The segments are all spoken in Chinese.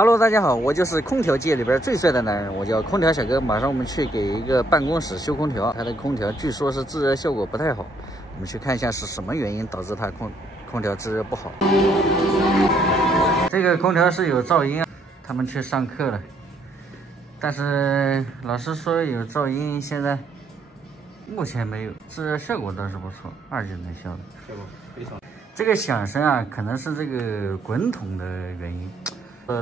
Hello， 大家好，我就是空调界里边最帅的男人，我叫空调小哥。马上我们去给一个办公室修空调，它的空调据说是制热效果不太好，我们去看一下是什么原因导致它空调制热不好。这个空调是有噪音，他们去上课了，但是老师说有噪音，现在目前没有，制热效果倒是不错，2级能效的，效果非常。这个响声啊，可能是这个滚筒的原因。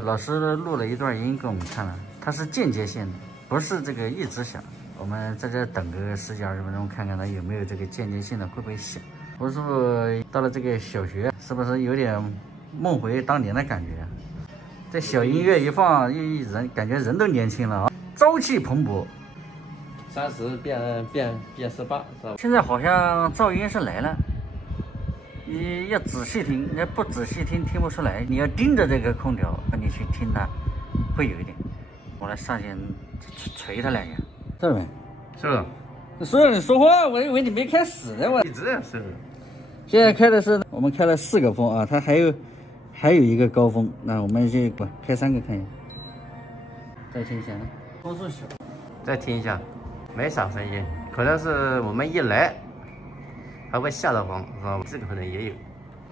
老师录了一段音给我们看了，它是间接性的，不是这个一直响。我们在这等个10几20分钟，看看它有没有这个间接性的，会不会响。我是不是到了这个小学，是不是有点梦回当年的感觉？这小音乐一放，人感觉人都年轻了啊，朝气蓬勃。30变18，是吧？现在好像噪音是来了。你要仔细听，你要不仔细听听不出来。你要盯着这个空调，你去听它，会有一点。我来上去捶它2下，这没？是不是？所以你说话，我以为你没开始呢，我一直在是。现在开的是我们开了4个风啊，它还有一个高峰，那我们就开3个看一下。再听一下，风速小。再听一下，没啥声音，可能是我们一来。还会下到风，是吧？这个可能也有，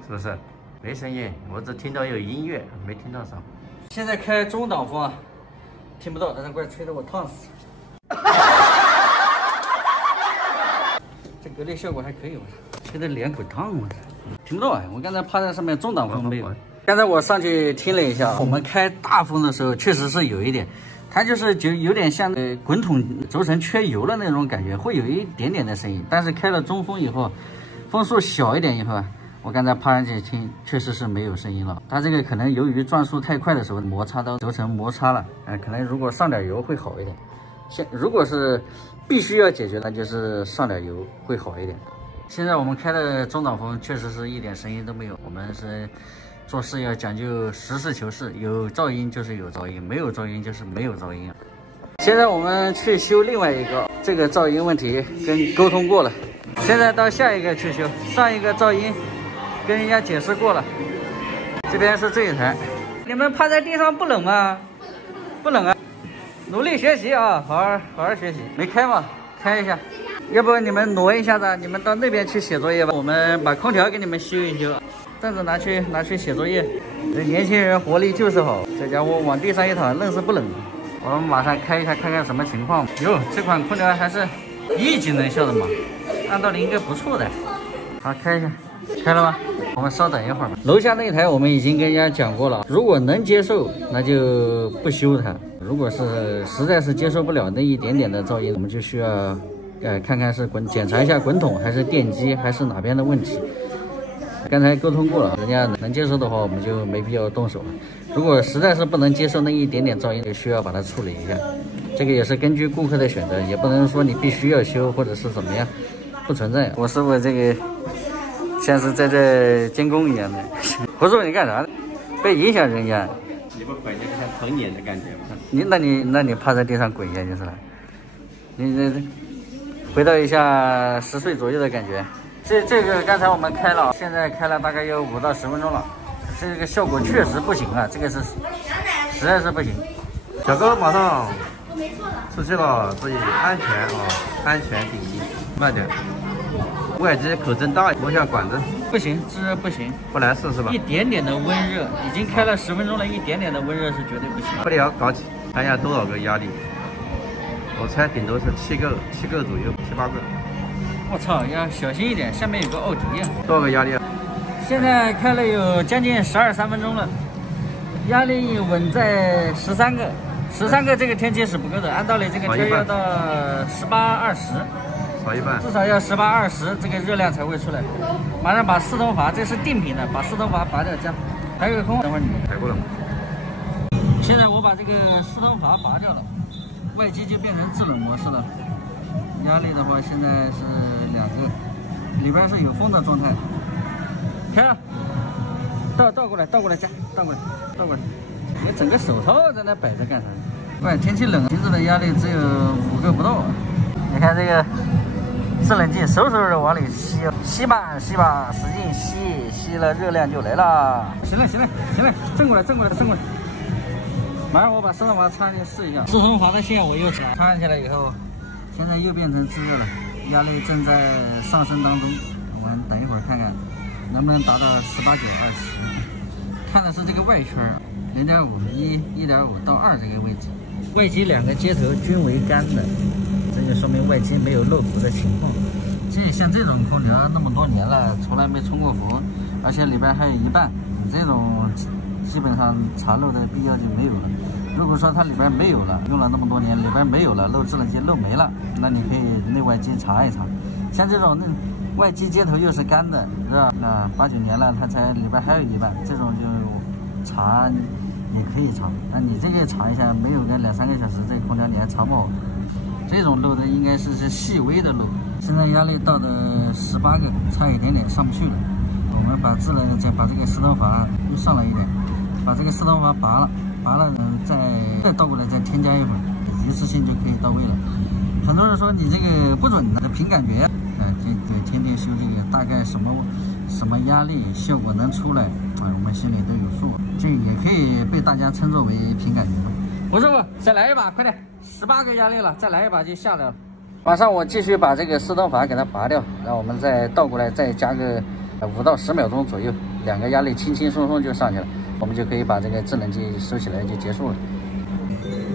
是不是？没声音，我只听到有音乐，没听到啥。现在开中档风啊，听不到，但是怪吹得我烫死。这隔离效果还可以吧？吹得脸可烫了，听不到啊！我刚才趴在上面，中档风没有。刚才我上去听了一下，我们开大风的时候确实是有一点。它就有点像滚筒轴承缺油了那种感觉，会有一点点的声音。但是开了中风以后，风速小一点以后啊，我刚才趴上去听，确实是没有声音了。它这个可能由于转速太快的时候摩擦到轴承摩擦了，可能如果上点油会好一点。如果是必须要解决，那就是上点油会好一点。现在我们开的中档风确实是一点声音都没有。我们是做事要讲究实事求是，有噪音就是有噪音，没有噪音就是没有噪音。现在我们去修另外一个，这个噪音问题跟沟通过了，现在到下一个去修，上一个噪音跟人家解释过了。这边是这一台，你们趴在地上不冷吗？不冷啊，努力学习啊，好好学习。没开吗？开一下。要不你们挪一下子，你们到那边去写作业吧，我们把空调给你们修一修。凳子拿去写作业，这年轻人活力就是好。这家伙往地上一躺，愣是不冷。我们马上开一下，看看什么情况。哟，这款空调还是1级能效的嘛，按道理应该不错的。好，开一下，开了吗？我们稍等一会儿吧。楼下那一台我们已经跟人家讲过了，如果能接受，那就不修它；如果是实在是接受不了那一点点的噪音，我们就需要看看是检查一下滚筒还是电机还是哪边的问题。刚才沟通过了，人家能接受的话，我们就没必要动手了。如果实在是不能接受那一点点噪音，就需要把它处理一下。这个也是根据顾客的选择，也不能说你必须要修或者是怎么样，不存在。我师傅这个像是在这监工一样的。不是你干啥呢？被影响人家。你不感觉像捧脸的感觉吗？那你趴在地上滚一下就是了。你回到一下10岁左右的感觉。这个刚才我们开了，现在开了大概有5到10分钟了，这个效果确实不行啊，这个是实在是不行。小哥马上出去了，注意安全啊，安全第一，慢点。外机口真大，摸下管子。不行，制热不行，不难试是吧？一点点的温热，已经开了10分钟了，一点点的温热是绝对不行。不了，搞起，看一下多少个压力。我猜顶多是7个左右，7、8个。我操，要小心一点，下面有个奥迪啊！多少个压力啊？现在开了有将近12、3分钟了，压力稳在13个，13个这个天气是不够的，按道理这个天要到18、20，少一半，至少要18、20，这个热量才会出来。马上把4通阀，这是定频的，把4通阀拔掉，加排个空。等会儿你排过了吗？现在我把这个4通阀拔掉了，外机就变成制冷模式了。压力的话，现在是2个，里边是有风的状态。开了，倒过来加，倒过来。你整个手套在那摆着干啥？喂，天气冷，瓶子的压力只有5个不到。你看这个制冷剂，嗖的往里吸吧，使劲吸了，热量就来了。行了，正过来。马上我把自动阀插进去试一下。自动阀的线我又插上去了以后，现在又变成自热了，压力正在上升当中。我们等一会儿看看能不能达到18、9、20。看的是这个外圈0.5、1.5到2这个位置，外机2个接头均为干的，这就说明外机没有漏符的情况。像这种空调那么多年了，从来没冲过符，而且里边还有一半，这种基本上查漏的必要就没有了。如果说它里边没有了，用了那么多年，里边没有了，漏制冷剂漏没了，那你可以内外机查一查。像这种外机接头又是干的，是吧？那8、9年了，它才里边还有一半，这种就查你可以查，那你这个查一下，没有个2、3个小时，这个空调你还查不好。这种漏的应该是细微的漏。现在压力到的18个，差一点点上不去了。我们把再把这个四灯阀又上来一点，把这个四灯阀拔了呢，再倒过来再添加一会儿，一次性就可以到位了。很多人说你这个不准的，凭感觉，这个天天修这个，大概什么压力效果能出来，我们心里都有数。这也可以被大家称作为凭感觉。吴师傅，再来一把，快点！18个压力了，再来一把就下来了。马上我继续把这个四灯阀给它拔掉，然后我们再倒过来，再加个5到10秒钟左右，2个压力轻轻松松就上去了，我们就可以把这个制冷剂收起来就结束了。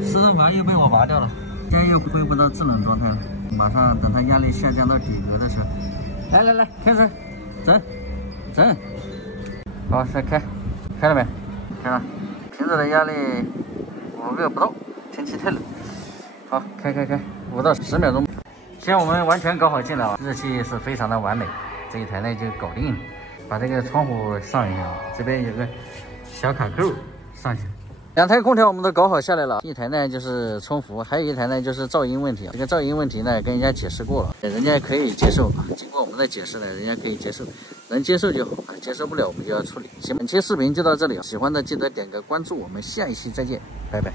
四灯阀又被我拔掉了，现在又恢复到制冷状态了。马上等它压力下降到底格的时候，来，开始，整，好，再开了没？开了，瓶子的压力5个不到，天气太冷。好，开，5到10秒钟。现在我们完全搞好劲了，热气是非常的完美，这一台呢就搞定了。把这个窗户上一下，这边有个小卡扣上去。2台空调我们都搞好下来了，一台呢就是冲符，还有一台呢就是噪音问题。这个噪音问题呢跟人家解释过了，人家可以接受，经过我们的解释呢，人家可以接受，能接受就好，接受不了我们就要处理。行，本期视频就到这里，喜欢的记得点个关注，我们下一期再见，拜拜。